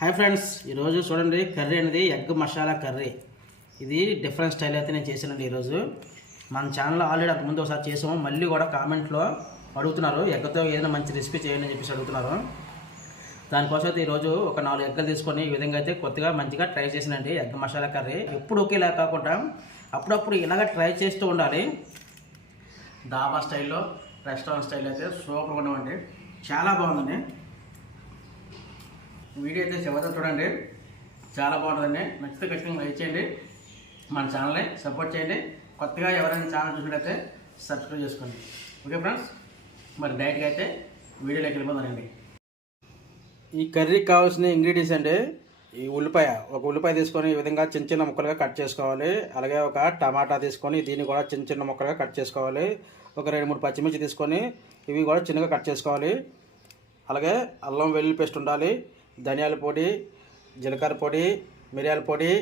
Hi friends ఈరోజు చూడండి curry అనేది ఎగ్ మసాలా కర్రీ. ఇది డిఫరెంట్ స్టైల్ అయితే నేను చేశానండి ఈరోజు. మన ఛానల్లో ఆల్రెడీ అంతకుముందు ఒకసారి చేసాము మళ్ళీ కూడా కామెంట్లో అడుగుతున్నారు ఎగ్తో ఏదైనా మంచి రెసిపీ చేయండి అని చెప్పేసి అడుగుతున్నారు. దానికోసం అయితే ఈరోజు ఒక నాలుగు ఎగ్గలు తీసుకొని ఈ విధంగా అయితే కొత్తగా మంచిగా ట్రై చేసినండి ఎగ్ మసాలా కర్రీ. ఎప్పుడు ఒకేలా కాకుండా అప్పుడప్పుడు ఇలాగ ట్రై చేస్తూ ఉండాలి. దాబా స్టైల్లో రెస్టారెంట్ స్టైల్ అయితే సూపర్గా ఉండవండి. చాలా బాగుందండి. వీడియో అయితే చివరితో చూడండి. చాలా బాగుంటుందండి. నచ్చితే ఖచ్చితంగా లైక్ చేయండి. మన ఛానల్ని సపోర్ట్ చేయండి. కొత్తగా ఎవరైనా ఛానల్ చూసినట్లయితే సబ్స్క్రైబ్ చేసుకోండి. Okay friends? మరి డైరెక్ట్గా అయితే వీడియోలోకి వెళ్ళిపోతానండి ఈ కర్రీకి కావాల్సిన ఇంగ్రీడియంట్స్ అండి ఈ ఉల్లిపాయ. ఒక ఉల్లిపాయ తీసుకొని ఈ విధంగా చిన్న చిన్న ముక్కలుగా కట్ చేసుకోవాలి. అలాగే ఒక టమాటా తీసుకొని దీన్ని కూడా చిన్న చిన్న ముక్కలుగా కట్ చేసుకోవాలి. ఒక రెండు మూడు పచ్చిమిర్చి తీసుకొని ఇవి కూడా చిన్నగా కట్ చేసుకోవాలి. అలాగే అల్లం వెల్లుల్లి పేస్ట్ ఉండాలి. ధనియాల పొడి జీలకర్ర పొడి మిరియాల పొడి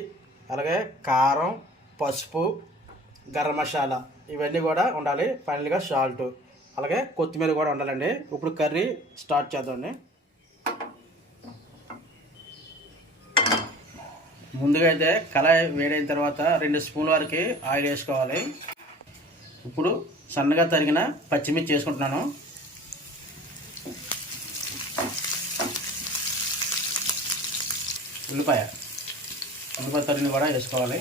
అలాగే కారం పసుపు గరం మసాలా ఇవన్నీ కూడా ఉండాలి. ఫైనల్గా సాల్ట్ అలాగే కొత్తిమీర కూడా ఉండాలండి. ఇప్పుడు కర్రీ స్టార్ట్ చేద్దామండి. ముందుగా అయితే కళాయి వేడైన తర్వాత రెండు స్పూన్ల వరకు ఆయిల్ వేసుకోవాలి. ఇప్పుడు సన్నగా తరిగిన పచ్చిమిర్చి వేసుకుంటున్నాను. ఉల్లిపాయ. ఉల్లిపాయ తరిని కూడా వేసుకోవాలి.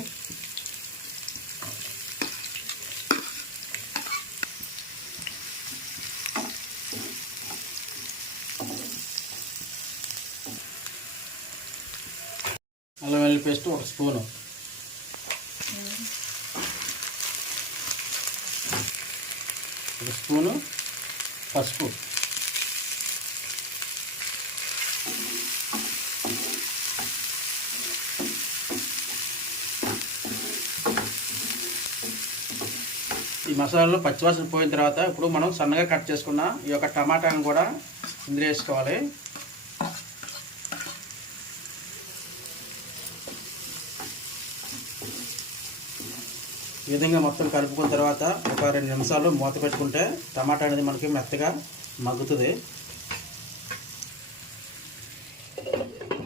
అల్లం వెల్లుల్లి పేస్ట్ ఒక స్పూను. ఒక స్పూను పసుపు. ఈ మసాలాలో పచ్చివాసన పోయిన తర్వాత ఇప్పుడు మనం సన్నగా కట్ చేసుకున్న ఈ యొక్క టమాటాను కూడా ఇందులో వేసుకోవాలి. ఈ విధంగా మొత్తం కలుపుకున్న తర్వాత ఒక రెండు నిమిషాలు మూత పెట్టుకుంటే టమాటా అనేది మనకి మెత్తగా మగ్గుతుంది.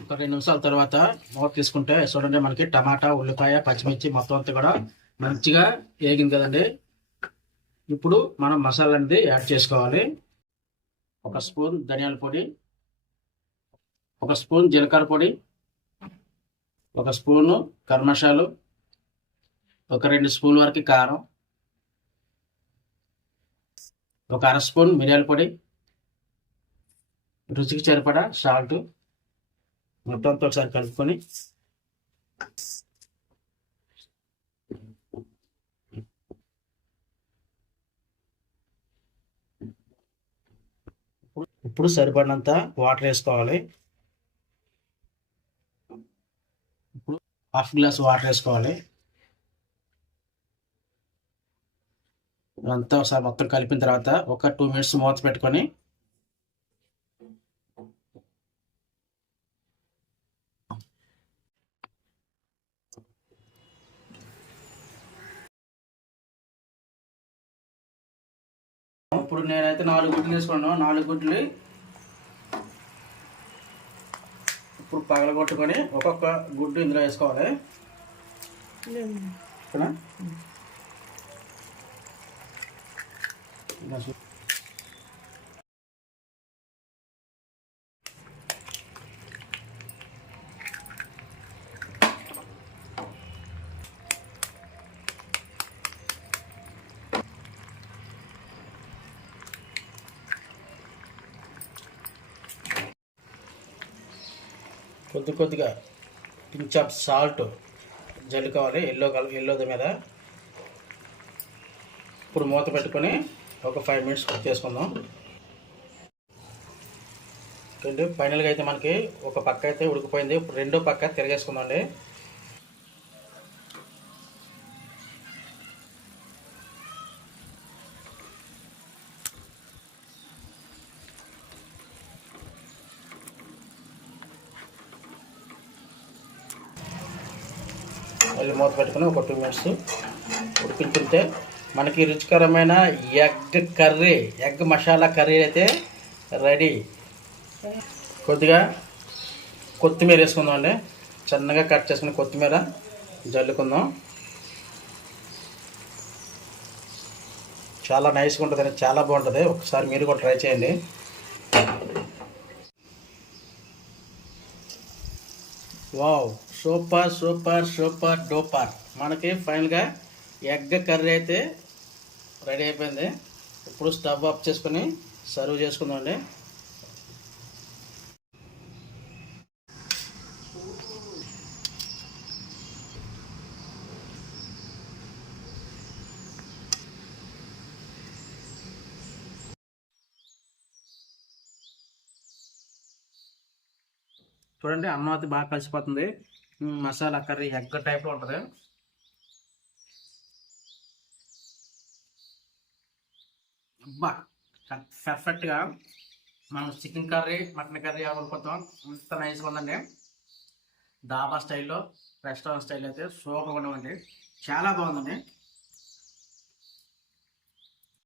ఒక రెండు నిమిషాల తర్వాత మూత తీసుకుంటే చూడండి మనకి టమాటా ఉల్లిపాయ పచ్చిమిర్చి మొత్తం అంతా కూడా మంచిగా వేగింది కదండి. ఇప్పుడు మనం మసాలా అనేది యాడ్ చేసుకోవాలి. ఒక స్పూన్ ధనియాల పొడి ఒక స్పూన్ జీలకర్ర పొడి ఒక స్పూను కర్మశాలు ఒక రెండు స్పూన్ వరకు కారం ఒక అర స్పూన్ మిరియాల పొడి. రుచికి సరిపడా సాల్ట్. మొత్తంతో ఒకసారి కలుపుకొని ఇప్పుడు సరిపడినంత వాటర్ వేసుకోవాలి. ఇప్పుడు హాఫ్ గ్లాస్ వాటర్ వేసుకోవాలి. అంతా ఒకసారి మొత్తం కలిపిన తర్వాత ఒక టూ మినిట్స్ మూత పెట్టుకొని ఇప్పుడు నేనైతే నాలుగు గుడ్లు తీసుకున్నాను నాలుగు గుడ్లు ఇప్పుడు పగలగొట్టుకొని ఒక్కొక్క గుడ్డు ఇందులో వేసుకోవాలి? ఇలా కొద్ది కొద్దిగా పించ్ ఆఫ్ సాల్ట్ జల్లుకోవాలి ఎల్లో కలర్ ఎల్లోది మీద. ఇప్పుడు మూత పెట్టుకొని ఒక ఫైవ్ మినిట్స్ కుక్ చేసుకుందాం. రెండు ఫైనల్గా అయితే మనకి ఒక పక్క అయితే ఉడికిపోయింది. ఇప్పుడు రెండో పక్క తిరగేసుకుందాం అండి. మళ్ళీ మూత పెట్టుకుని ఒక టూ మినిట్స్ ఉడిపించుంటే మనకి రుచికరమైన egg curry egg masala curry అయితే రెడీ. కొద్దిగా కొత్తిమీర వేసుకుందాం అండి చిన్నగా కట్ చేసుకుని కొత్తిమీర జల్లుకుందాం. చాలా నైస్గా ఉంటుంది చాలా బాగుంటుంది. ఒకసారి మీరు కూడా ట్రై చేయండి. Wow super super super duper. మనకి ఫైనల్గా ఎగ్ కర్రీ అయితే రెడీ అయిపోయింది. ఇప్పుడు స్టవ్ ఆఫ్ చేసుకొని సర్వ్ చేసుకుందామండి. చూడండి అన్నం అయితే బాగా కలిసిపోతుంది. మసాలా కర్రీ ఎగ్ టైప్లో ఉంటుంది. అబ్బా పర్ఫెక్ట్గా మనం చికెన్ కర్రీ మటన్ కర్రీ అనుకుంటాం ఇంత నైస్గా ఉందండి. డాబా స్టైల్లో రెస్టారెంట్ స్టైల్ అయితే సూపర్గా ఉండవండి చాలా బాగుందండి.